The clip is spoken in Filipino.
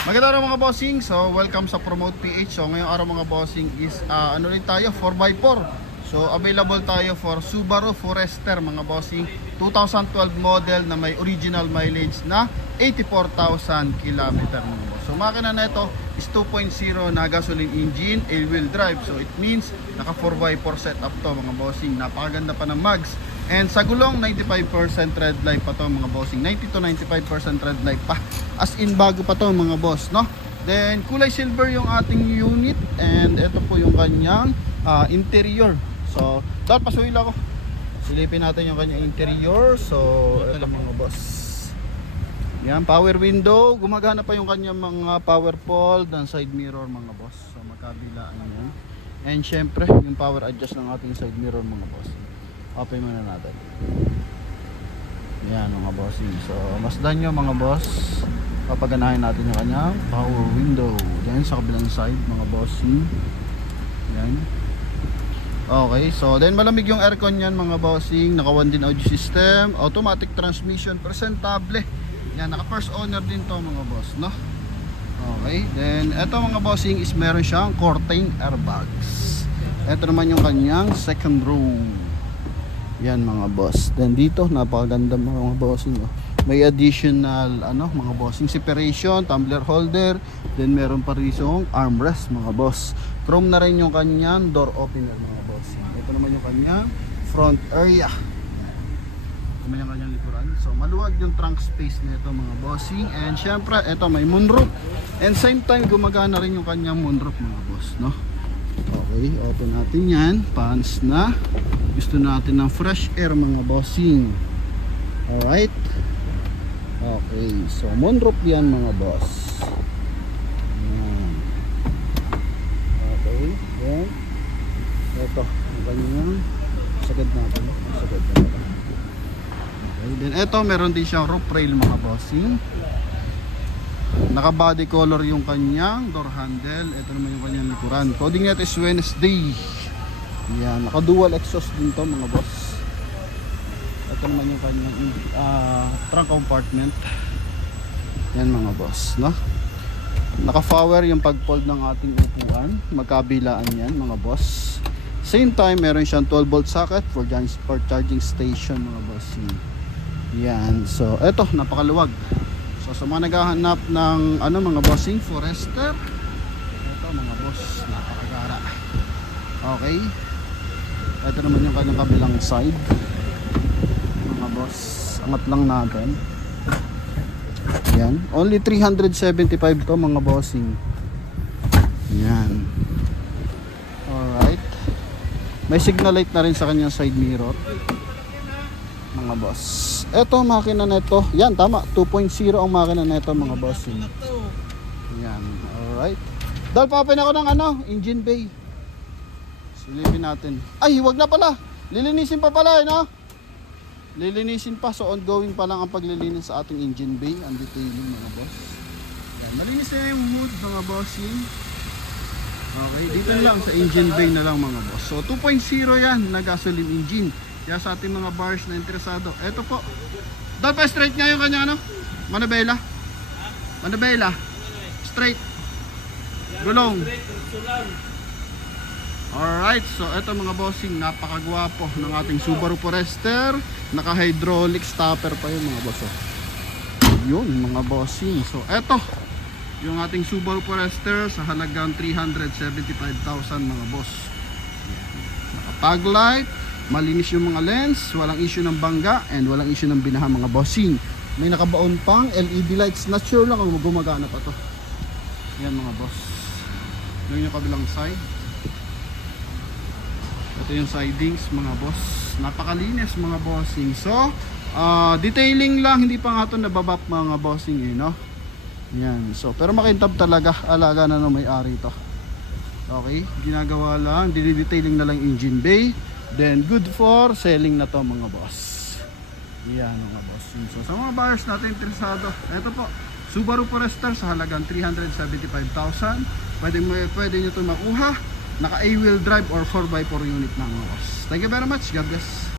Magandang araw mga bossing. So welcome sa Promote PH. So ngayong araw mga bossing is ano rin tayo 4x4. So available tayo for Subaru Forester mga bossing, 2012 model na may original mileage na 84,000 km mga boss. So makina na ito is 2.0 na gasoline engine, all-wheel drive. So it means naka 4x4 setup to mga bossing. Napakaganda pa ng mags. And sa gulong, 95% red light pa to mga bossing. 90 to 95% red light pa. As in bago pa to mga boss, no? Then kulay silver yung ating unit. And ito po yung kanyang interior. So, dapat pasuhin ako. Silipin natin yung kanyang interior. So, ito mga boss. Yan, power window. Gumagana pa yung kanyang mga power fold and side mirror mga boss. So, magkabilaan yan. And syempre, yung power adjust ng ating side mirror mga boss. Open muna natin. Yan mga bossing. So masdan nyo mga boss, papaganahin natin yung kanyang power window. Yan sa kabilang side mga bossing. Yan. Okay, so then malamig yung aircon yan mga bossing. Naka 1 din audio system, automatic transmission, presentable. Yan, naka first owner din to mga boss, no? Okay, then eto mga bossing is meron siyang curtain airbags. Eto naman yung kanyang second row. Yan mga boss. Then dito napakaganda mga bossing, oh. May additional mga bossing separation, tumbler holder, then meron pa rin armrest mga boss. Chrome na rin yung kanyang door opener mga bossing. Ito naman yung kanyang front area. Ito naman yung kanyang likuran. So maluwag yung trunk space nito mga bossing. And syempre ito may moonroof. And same time gumagana rin yung kanyang moonroof mga boss, no? Okay, open natin yan. Pans na. Gusto natin ng fresh air mga bossing. Alright. Okay, so moonroof yan mga boss. Yan. Okay, yan. Ito, ang kanyang sagad natin. Sagad natin. Okay, then ito meron din siyang roof rail mga bossing. Naka body color yung kanyang door handle. Ito naman yung kanyang likuran. Coding net is Wednesday. Yan, naka dual exhaust din to mga boss. Ito naman yung kanyang trunk compartment. Yan mga boss, no? Naka power yung pag-fold ng ating upuan. Magkabilaan yan mga boss. Same time meron siyang 12 volt socket for charging station mga boss. Yan, so eto napakaluwag. So sa mga naghahanap ng mga bossing Forester, ito mga boss, napakagara. Okay, ito naman yung kanyang kabilang side mga boss. Angat lang natin. Yan, only 375 to mga bossing. Yan. Alright, may signal light na rin sa kanyang side mirror mga boss. Eto makina nito, yan tama, 2.0 ang makina nito mga boss. Yan, alright. Dahil pa-open ako ng engine bay. Silipin natin. Ay, wag na pala. Lilinisin pa pala, no? Lilinisin pa, so ongoing pa lang ang paglilinis sa ating engine bay. Ang detailing mga boss. Yan, malinis na yung hood mga bossing. Okay, dito lang sa engine bay na lang mga boss. So 2.0 yan na gasoline engine. Kaya sa ating mga bars na interesado, eto po. Dahil pa straight nga yung kanya Manabela. Manabela. Straight. Gulong. Alright, so eto mga bossing, napakagwapo ng ating Subaru Forester. Naka hydraulic stopper pa yung mga boss. Yun mga bossing. So eto yung ating Subaru Forester sa halagang 375,000 mga boss. Naka fog light, malinis yung mga lens, walang issue ng bangga, and walang issue ng binaha mga bossing. May nakabaon pang LED lights, not sure lang kung gumagana pa to. Yan mga boss. Yan yung kabilang side. Ito yung sidings mga boss. Napakalinis mga bossing. So detailing lang, hindi pa nga ito nababap mga bossing no? Yan. So pero makintab talaga, alaga na ng may-ari ito. Okay, ginagawa lang, dinidetailing na lang engine bay. Then good for selling na to mga boss. Yan mga boss. So sa mga buyers natin interesado, ito po, Subaru Forester sa halagang 375,000. Pwede nyo ito makuha. Naka all-wheel drive or 4x4 unit na mga boss. Thank you very much. God bless.